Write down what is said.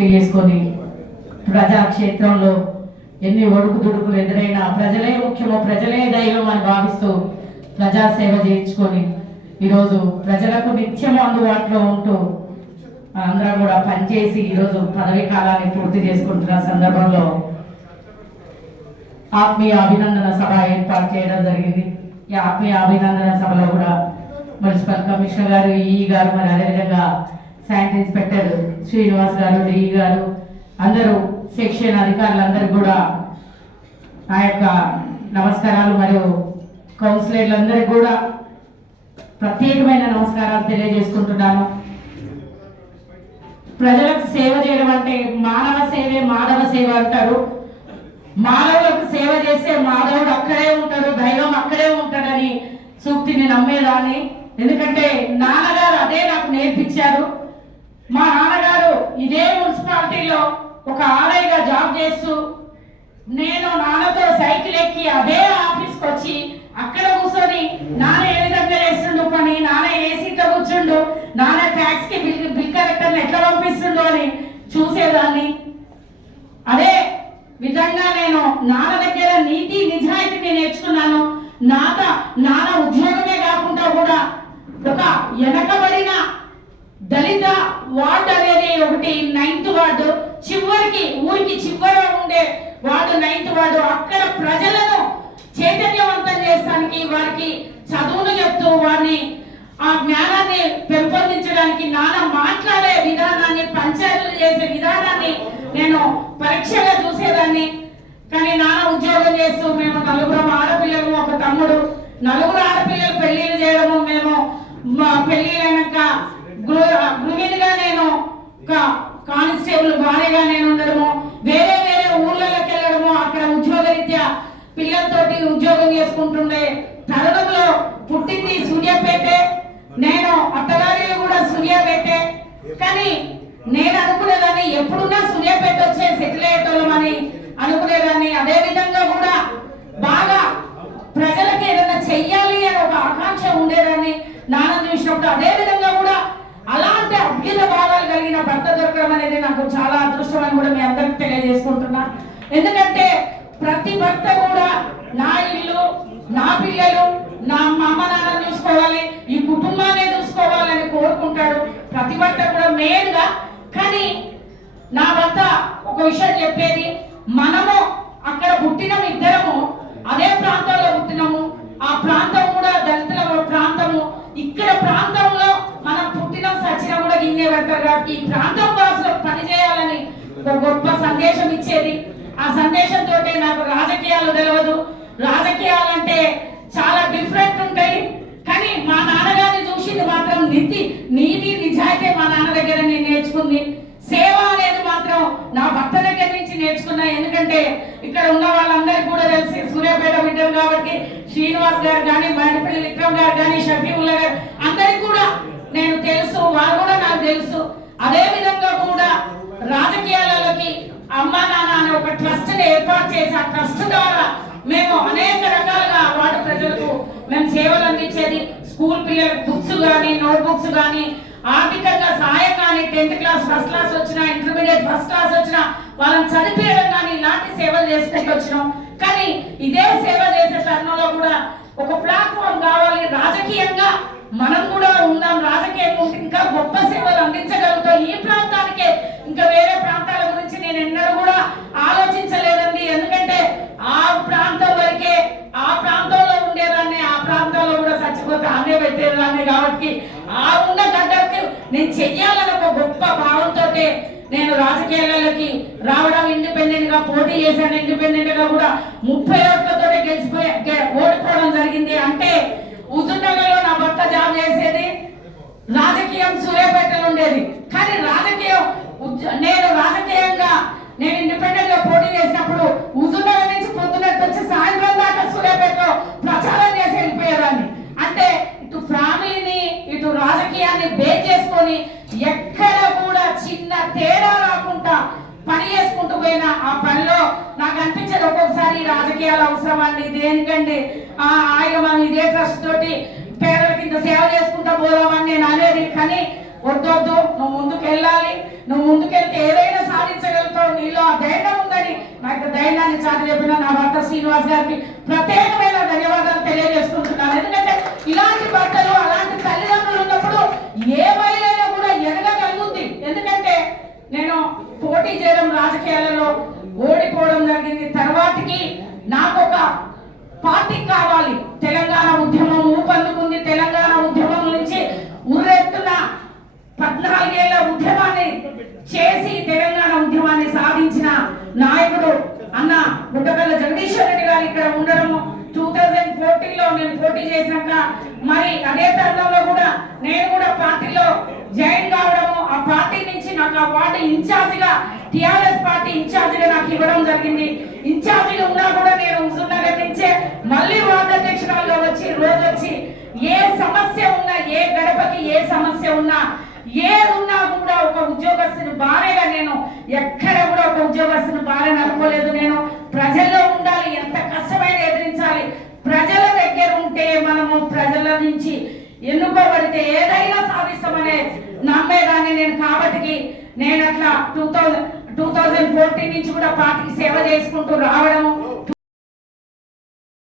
చేసుకొని ప్రజాక్షేత్రంలో ఎన్ని ఒడుకు దుడుకులు ఎదురైనా ప్రజలే ముఖ్యమో ప్రజలే దైవం అని భావిస్తూ ప్రజాసేవ చేయించుకొని ఈరోజు ప్రజలకు నిత్యం అందుబాటులో ఉంటూ అందరం కూడా పనిచేసి ఈరోజు పదవీ కాలాన్ని పూర్తి చేసుకుంటున్న సందర్భంలో ఆత్మీయ అభినందన సభ ఏర్పాటు చేయడం జరిగింది. ఈ ఆత్మీయ అభినందన సభలో కూడా మున్సిపల్ కమిషనర్ గారు ఈ గారు మరి అదేవిధంగా శానిటరీ ఇన్స్పెక్టర్ శ్రీనివాస్ గారు డిఈ గారు అందరూ సెక్షన్ అధికారులందరూ కూడా నా యొక్క నమస్కారాలు మరియు కౌన్సిలర్లందరికీ కూడా ప్రత్యేకమైన నమస్కారాలు తెలియజేసుకుంటున్నాను. ప్రజలకు సేవ చేయడం అంటే మానవ సేవే మాధవ సేవ అంటారు. మానవులకు సేవ చేస్తే మాధవుడు అక్కడే ఉంటాడు దైవం అక్కడే ఉంటాడని సూక్తిని నమ్మేదాన్ని. ఎందుకంటే నాన్నగారు అదే నాకు నేర్పించారు. మా నాన్నగారు ఇదే మున్సిపాలిటీలో ఒక ఆలయగా జాబ్ చేస్తూ నేను నాన్నతో సైకిల్ ఎక్కి అదే ఆఫీస్కి వచ్చి అక్కడ కూర్చొని నాన్న ఏ విధంగా చేస్తుండు పని? నాన్న ఏ సీట్లో కూర్చుండు? నాన్న ట్యాక్స్కి బిల్ బిల్ కలెక్టర్ని ఎట్లా పంపిస్తుండు అని చూసేదాన్ని. అదే విధంగా నేను నాన్న దగ్గర నీతి నిజాయితీని నేర్చుకున్నాను. నాత నాన్న ఉద్యోగమే కాకుండా కూడా ఒక వెనకబడిన దళిత వార్డు అనేది ఒకటి నైన్త్ వార్డు. చివరికి ఊరికి చివర ఉండే వార్డు నైన్త్ వార్డు. అక్కడ ప్రజలను చైతన్యవంతం చేస్తానికి వారికి చదువులు చెప్తూ వారిని ఆ జ్ఞానాన్ని పెంపొందించడానికి నాన్న మాట్లాడే విధానాన్ని పంచాయతీలు చేసే విధానాన్ని నేను పరీక్షగా చూసేదాన్ని. కానీ నాన్న ఉద్యోగం చేస్తూ మేము నలుగురు ఆడపిల్లలు ఒక తమ్ముడు. నలుగురు ఆడపిల్లలు పెళ్ళిళ్ళు చేయడము మేము మా పెళ్ళి గృహిణిగా నేను ఒక కానిస్టేబుల్ భార్యగా నేను ఉండడము వేరే వేరే ఊర్లలోకి వెళ్ళడము అక్కడ ఉద్యోగరీత్యా పిల్లలతోటి ఉద్యోగం చేసుకుంటుండే తరుణంలో పుట్టింది సూర్యాపేటే నేను అత్తగారి కూడా సూర్యాపేటే కానీ నేను అనుకునేదాన్ని ఎప్పుడున్నా సూర్యాపేట వచ్చే సెటిల్ అయ్యేటోళ్ళమని అనుకునేదాన్ని. అదే విధంగా కూడా బాగా ప్రజలకి ఏదైనా చెయ్యాలి అని ఒక ఆకాంక్ష ఉండేదాన్ని. నాన్న చూసినప్పుడు అదే విధంగా కూడా అలాంటి అభ్యుత భావాలు భర్త దొరకడం అనేది నాకు చాలా అదృష్టం అని కూడా మీ అందరికి తెలియజేసుకుంటున్నా. ఎందుకంటే ప్రతి భర్త కూడా నా ఇల్లు నా పిల్లలు నా మా అమ్మ నాన్న చూసుకోవాలి ఈ కుటుంబాన్ని చూసుకోవాలని కోరుకుంటాడు. ప్రతి భర్త కూడా మెయిన్గా కానీ నా భర్త ఒక విషయం చెప్పేది మనము అక్కడ పుట్టినం ఇద్దరము అదే ప్రాంతంలో పుట్టినము ఆ ప్రాంతం కూడా దళితుల ప్రాంతము ఇక్కడ ప్రాంతంలో గిన్నె కాబట్టి ఈ ప్రాంతం వాసులకు పనిచేయాలని ఒక గొప్ప సందేశం ఇచ్చేది. ఆ సందేశంతో నాకు రాజకీయాలు తెలియదు రాజకీయాలంటే చాలా డిఫరెంట్ ఉంటాయి. కానీ మా నాన్నగారిని చూసింది మాత్రం నీతి నీతి నిజాయితీ మా నాన్న దగ్గర నేను నేర్చుకుంది. సేవ అనేది మాత్రం నా భర్త దగ్గర నుంచి నేర్చుకున్నా. ఎందుకంటే ఇక్కడ ఉన్న వాళ్ళందరికీ కూడా తెలిసి. సూర్యాపేట బిడ్డలు కాబట్టి శ్రీనివాస్ గారు కానీ బండిపల్లి విక్రమ్ గారు కానీ షఫీవుల్లా గారు అందరికి కూడా నేను తెలుసు. వారు తెలుసు. అదే విధంగా కూడా రాజకీయాలలోకి అమ్మా నాన్న అనే ఒక ట్రస్ట్ని ఏర్పాటు చేసి ఆ ట్రస్ట్ ద్వారా మేము అనేక రకాలుగా వార్డు ప్రజలకు మేము సేవలు అందించేది. స్కూల్ పిల్లలకు బుక్స్ కానీ నోట్ బుక్స్ కానీ ఆర్థికంగా సాయం కానీ టెన్త్ క్లాస్ ఫస్ట్ క్లాస్ వచ్చినా ఇంటర్మీడియట్ ఫస్ట్ క్లాస్ వచ్చినా వాళ్ళని చదివేయడం కానీ ఇలాంటి సేవలు చేసుకుంటూ వచ్చినాం. కానీ ఇదే సేవ చేసే తరుణంలో కూడా ఒక ప్లాట్ఫామ్ కావాలి. రాజకీయంగా మనం కూడా ఉందాం రాజకీయం ఇంకా గొప్ప సేవలు అందించగలుగుతాం. ఈ ప్రాంతానికే ఇంకా వేరే ప్రాంతాల గురించి నేను ఎన్నడూ కూడా ఆలోచించలేదండి. ఎందుకంటే ఆ ప్రాంతం వరకే ఆ ప్రాంతంలో ఉండేదాన్ని ఆ ప్రాంతంలో కూడా చచ్చిపోతే ఆమె పెట్టేదాన్ని కాబట్టి ఆ ఉన్న గడ్డకి నేను చెయ్యాలని ఒక గొప్ప భావంతో నేను రాజకీయాలలోకి రావడం ఇండిపెండెంట్గా పోటీ చేశాను. ఇండిపెండెంట్గా కూడా ముప్పై ఓట్లతో గెలిచిపోయి ఓడిపోవడం జరిగింది అంటే హుజూర్నగర్లో నా భర్త జాబ్ చేసేది రాజకీయం సూర్యాపేటలో ఉండేది. కానీ రాజకీయం నేను రాజకీయంగా నేను ఇండిపెండెంట్గా పోటీ చేసినప్పుడు హుజూర్నగర్ నుంచి పొద్దున్నట్టు వచ్చి సాయంత్రం దాకా సూర్యాపేటలో ప్రచారం చేసి వెళ్ళిపోయేదాన్ని. అంటే ఇటు ఫ్యామిలీని ఇటు రాజకీయాన్ని బేస్ చేసుకొని ఎక్కడ కూడా చిన్న తేడా రాకుండా పని చేసుకుంటూ పోయిన ఆ పనిలో నాకు అనిపించేది ఒక్కొక్కసారి రాజకీయాలు అవసరం అండి దేనికండి ఆ ఆయన మనం ఇదే ట్రస్ట్ తోటి పేదల కింద సేవ చేసుకుంటా పోదామని నేను అనేది కానీ వద్దొద్దు. నువ్వు ముందుకు వెళ్ళాలి నువ్వు ముందుకెళ్తే ఏదైనా సాధించగలుగుతావు. నీలో ఆ ధైర్యం ఉందని నాకు ధైర్యాన్ని చాటి చెప్పిన నా భర్త శ్రీనివాస్ గారికి ప్రత్యేకమైన ధన్యవాదాలు తెలియజేసుకుంటున్నాను. ఎందుకంటే ఇలాంటి భర్తలు అలాంటి అన్న గుట్టకల్ల జగదీశ్వర్ రెడ్డి గారు ఇక్కడ ఉండడము టూ థౌజండ్ ఫోర్టీన్లో నేను పోటీ చేశాక మరి అదే తరుణంలో కూడా నేను కూడా పార్టీలో జాయిన్ కావడము ఆ పార్టీ నుంచి నాకు ఆ పార్టీ ఇన్ఛార్జిగా టిఆర్ఎస్ పార్టీ ఇన్ఛార్జిగా నాకు ఇవ్వడం జరిగింది. ఇన్ఛార్జిగా ఉన్నా కూడా నేను హుజూర్నగర్ నుంచే మళ్ళీ వార్డు అధ్యక్షురాలుగా వచ్చి రోజు వచ్చి ఏ సమస్య ఉన్నా ఏ గడపకి ఏ సమస్య ఉన్నా ఏదున్నా కూడా ఒక ఉద్యోగస్తుని భార్యగా నేను ఎక్కడ కూడా ఒక ఉద్యోగస్తుని భార్యను అనుకోలేదు నేను. ప్రజల్లో ఉండాలి ఎంత కష్టమైన ఎదిరించాలి. ప్రజల దగ్గర ఉంటే మనము ప్రజల నుంచి ఎన్నుకోబడితే ఏదైనా సాధిస్తామనే నమ్మేదాన్ని నేను కాబట్టి నేను అట్లా two thousand two thousand fourteen నుంచి కూడా పార్టీకి సేవ చేసుకుంటూ రావడము